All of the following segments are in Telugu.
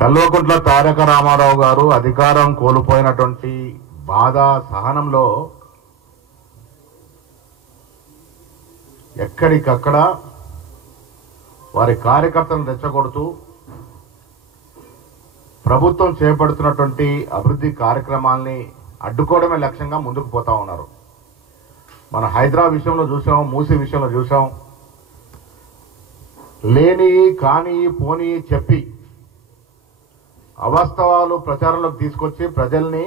కల్వకుంట్ల తారక రామారావు గారు అధికారం కోల్పోయినటువంటి బాధ సహనంలో ఎక్కడికక్కడ వారి కార్యకర్తలను రెచ్చగొడుతూ ప్రభుత్వం చేపడుతున్నటువంటి అభివృద్ధి కార్యక్రమాల్ని అడ్డుకోవడమే లక్ష్యంగా ముందుకు పోతా ఉన్నారు. మన హైదరాబాద్ విషయంలో చూసాం, మూసీ విషయంలో చూసాం. లేని కాని పోని చెప్పి అవాస్తవాలు ప్రచారంలోకి తీసుకొచ్చి ప్రజల్ని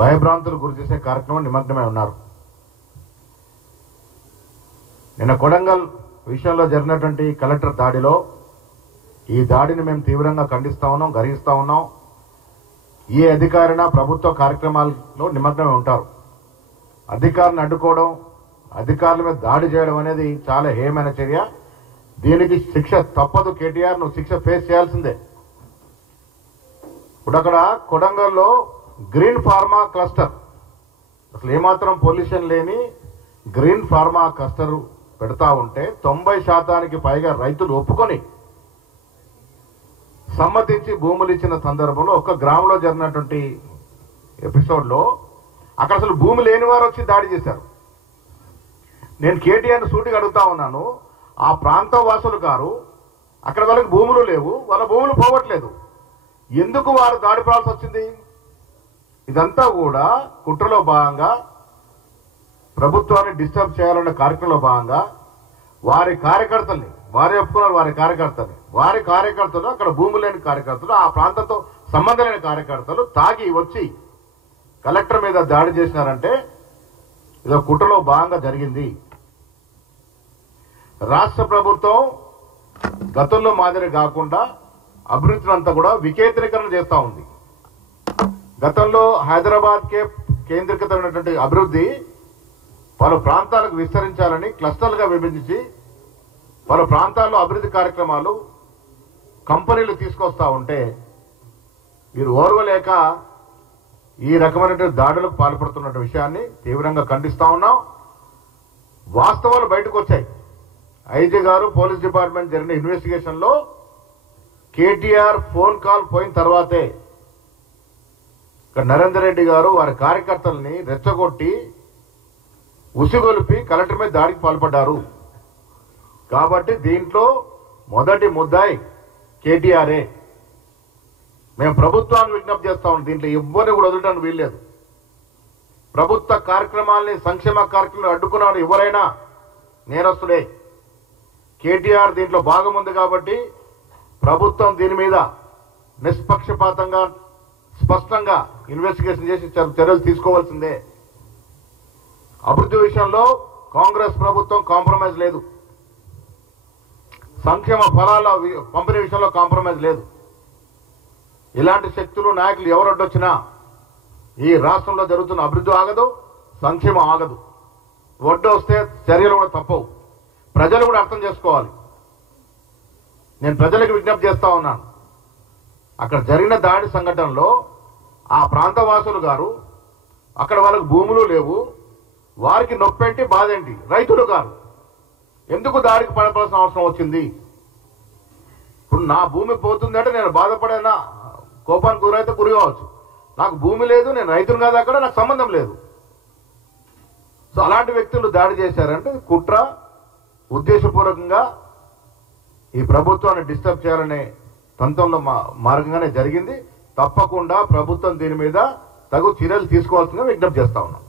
భయభ్రాంతులు గురి చేసే కార్యక్రమం నిమగ్నమై ఉన్నారు. నిన్న కొడంగల్ విషయంలో జరిగినటువంటి కలెక్టర్ దాడిలో ఈ దాడిని మేము తీవ్రంగా ఖండిస్తా ఉన్నాం, గర్హిస్తా ఉన్నాం. ఏ అధికారైనా ప్రభుత్వ కార్యక్రమాల్లో నిమగ్నమై ఉంటారు. అధికారులను అడ్డుకోవడం, అధికారుల మీద దాడి చేయడం అనేది చాలా హేయమైన చర్య. దీనికి శిక్ష తప్పదు. కేటీఆర్ నువ్వు శిక్ష ఫేస్ చేయాల్సిందే. ఇప్పుడు అక్కడ కొడంగల్లో గ్రీన్ ఫార్మా క్లస్టర్, అసలు ఏమాత్రం పొల్యూషన్ లేని గ్రీన్ ఫార్మా క్లస్టర్ పెడతా ఉంటే 90% పైగా రైతులు ఒప్పుకొని సమ్మతించి భూములు ఇచ్చిన సందర్భంలో ఒక్క గ్రామంలో జరిగినటువంటి ఎపిసోడ్లో అక్కడ అసలు భూమి లేని వారు వచ్చి దాడి చేశారు. నేను కేటీఆర్ని సూటిగా అడుగుతా ఉన్నాను, ఆ ప్రాంత వాసులు గారు అక్కడ వాళ్ళకి భూములు లేవు, వాళ్ళ భూములు పోవట్లేదు, ఎందుకు వారు దాడి పడాల్సి వచ్చింది? ఇదంతా కూడా కుట్రలో భాగంగా ప్రభుత్వాన్ని డిస్టర్బ్ చేయాలనే కార్యక్రమంలో భాగంగా వారి కార్యకర్తల్ని, వారే ఒప్పుకున్నారు వారి కార్యకర్తలు అక్కడ భూములు లేని కార్యకర్తలు, ఆ ప్రాంతంతో సంబంధం లేని కార్యకర్తలు తాగి వచ్చి కలెక్టర్ మీద దాడి చేసినారంటే ఇదో కుట్రలో భాగంగా జరిగింది. రాష్ట్ర ప్రభుత్వం గతంలో మాదిరి కాకుండా అభివృద్ధిని అంతా కూడా వికేంద్రీకరణ చేస్తూ ఉంది. గతంలో హైదరాబాద్కే కేంద్రీకృతమైనటువంటి అభివృద్ధి పలు ప్రాంతాలకు విస్తరించాలని క్లస్టర్లుగా విభజించి పలు ప్రాంతాల్లో అభివృద్ధి కార్యక్రమాలు కంపెనీలు తీసుకొస్తా ఉంటే మీరు ఓర్వలేక ఈ రకమైనటువంటి దాడులకు పాల్పడుతున్న విషయాన్ని తీవ్రంగా ఖండిస్తా ఉన్నాం. వాస్తవాలు బయటకు వచ్చాయి. ఐజీ గారు, పోలీస్ డిపార్ట్మెంట్ జరిగిన ఇన్వెస్టిగేషన్ లో కేటీఆర్ ఫోన్ కాల్ పోయిన తర్వాతే ఇక్కడ నరేందర్ రెడ్డి గారు వారి కార్యకర్తల్ని రెచ్చగొట్టి ఉసిగొలిపి కలెక్టర్ మీద దాడికి పాల్పడ్డారు. కాబట్టి దీంట్లో మొదటి ముద్దాయి కేటీఆర్ఏ. మేము ప్రభుత్వాన్ని విజ్ఞప్తి చేస్తా ఉన్నాం, దీంట్లో ఎవ్వరిని కూడా వదలడానికి వీల్లేదు. ప్రభుత్వ కార్యక్రమాల్ని, సంక్షేమ కార్యక్రమాలు అడ్డుకున్నాడు ఎవరైనా నేరస్తుడే. కేటీఆర్ దీంట్లో భాగం ఉంది కాబట్టి ప్రభుత్వం దీని మీద నిష్పక్షపాతంగా స్పష్టంగా ఇన్వెస్టిగేషన్ చేసి చర్యలు తీసుకోవాల్సిందే. అభివృద్ధి విషయంలో కాంగ్రెస్ ప్రభుత్వం కాంప్రమైజ్ లేదు, సంక్షేమ ఫలాల పంపిణీ విషయంలో కాంప్రమైజ్ లేదు. ఇలాంటి శక్తులు, నాయకులు ఎవరొడ్డొచ్చినా ఈ రాష్ట్రంలో జరుగుతున్న అభివృద్ధి ఆగదు, సంక్షేమం ఆగదు. ఒడ్డు వస్తే చర్యలు కూడా తప్పవు. ప్రజలు కూడా అర్థం చేసుకోవాలి. నేను ప్రజలకు విజ్ఞప్తి చేస్తా ఉన్నాను, అక్కడ జరిగిన దాడి సంఘటనలో ఆ ప్రాంతవాసులు గారు అక్కడ వాళ్ళకి భూములు లేవు, వారికి నొప్పేంటి, బాధేంటి? రైతులు గారు ఎందుకు దాడికి పడవలసిన అవసరం వచ్చింది? ఇప్పుడు నా భూమి పోతుందంటే నేను బాధపడేనా, కోపానికి గురైతే గురి కావచ్చు. నాకు భూమి లేదు, నేను రైతును కాదు, అక్కడ నాకు సంబంధం లేదు. సో అలాంటి వ్యక్తులు దాడి చేశారంటే కుట్ర, ఉద్దేశపూర్వకంగా ఈ ప్రభుత్వాన్ని డిస్టర్బ్ చేయాలనే తంత్రంలో మార్గంగానే జరిగింది. తప్పకుండా ప్రభుత్వం దీని మీద తగు చర్యలు తీసుకోవాల్సిందిగా విజ్ఞప్తి చేస్తా ఉన్నాం.